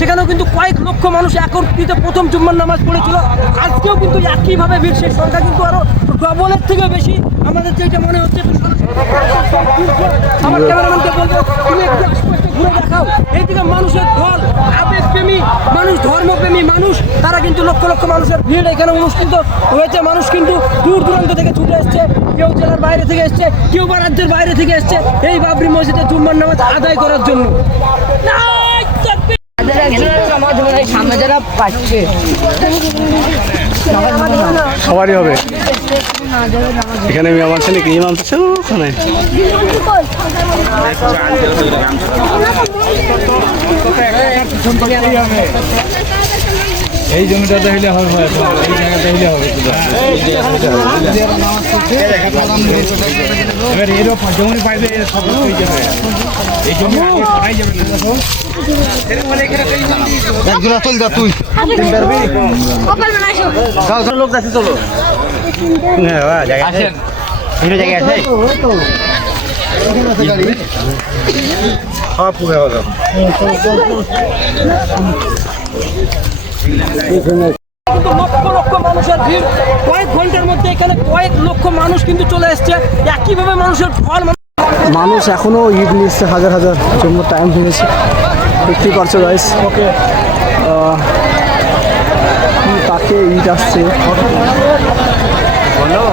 সেখানেও কিন্তু কয়েক লক্ষ মানুষ একত্রিত প্রথম জুম্মার নামাজ পড়েছিল। আজকেও কিন্তু একইভাবে ভিড়, সেই সংখ্যা কিন্তু আরো ডবলের থেকেও বেশি আমাদের যেটা মনে হচ্ছে। আমার ক্যামেরাম্যানকে বলবো তুমি একটু স্পষ্ট ঘুরে দেখাও, এইদিকে মানুষের ঢল, আবেগপ্রেমী মানুষ, ধর্মপ্রেমী মানুষ, তারা কিন্তু লক্ষ লক্ষ মানুষের ভিড় এখানে অনুষ্ঠিত হয়েছে। মানুষ কিন্তু দূর দূরান্ত থেকে ছুটে এসছে, কেউ জেলার বাইরে থেকে এসছে, কেউ বা রাজ্যের বাইরে থেকে এসছে এই বাবরি মসজিদে জুম্মার নামাজ আদায় করার জন্য। সামনে যারা পাচ্ছে সবারই হবে এখানে। আমার ছেলে কি ইমাম ছিল ওখানে। এই জমিটাতে হইলে হবে, এই জায়গাতে হইলে হবে। এবার এরও জমি পাইবে, সব হয়ে যাবে। এই জমি পাই যাবে একজোড়া চল যা তুই লোক যাচ্ছে, চলো জায়গা আছে, জায়গা আছে সব পুরো হবে। কিন্তু লক্ষ লক্ষ মানুষের ভিড়, কয়েক ঘন্টার মধ্যে এখানে কয়েক লক্ষ মানুষ কিন্তু চলে এসছে। একইভাবে মানুষের ঢল, মানুষ এখনো ঈদ নিচ্ছে হাজার হাজার, জন্য টাইম হয়েছে দেখতেই পারছো গাইস। ওকে তাকে ঈদ আসছে বলো।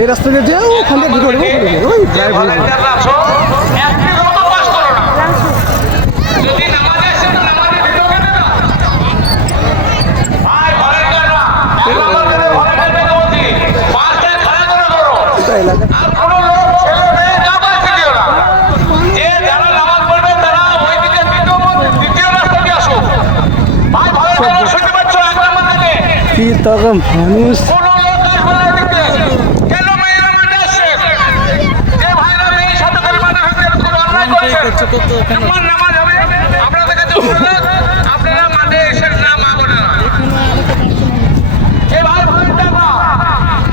এই রাস্তা দিয়ে যে ওখানে ঢুকে ওই কি তখন মানুষ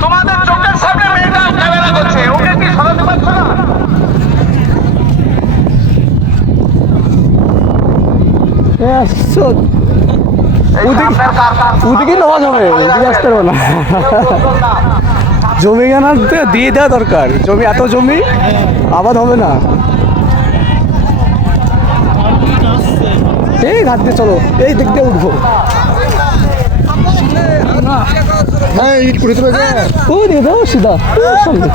তোমাদের চোখের সামনে মেয়েটা ক্যামেরা করছে, ওকে কি সরাতে পারছো না? ওদিকে নামাজ হবে, এদিকে আসতে পারবো না। জমি কেনার দিয়ে দেওয়া দরকার, জমি এত জমি আবাদ হবে না। এই ঘাট দিয়ে চলো, এই দিক দিয়ে উঠবো। হ্যাঁ ইট করে দেবে, ওই দিয়ে দাও সিধা সামনে।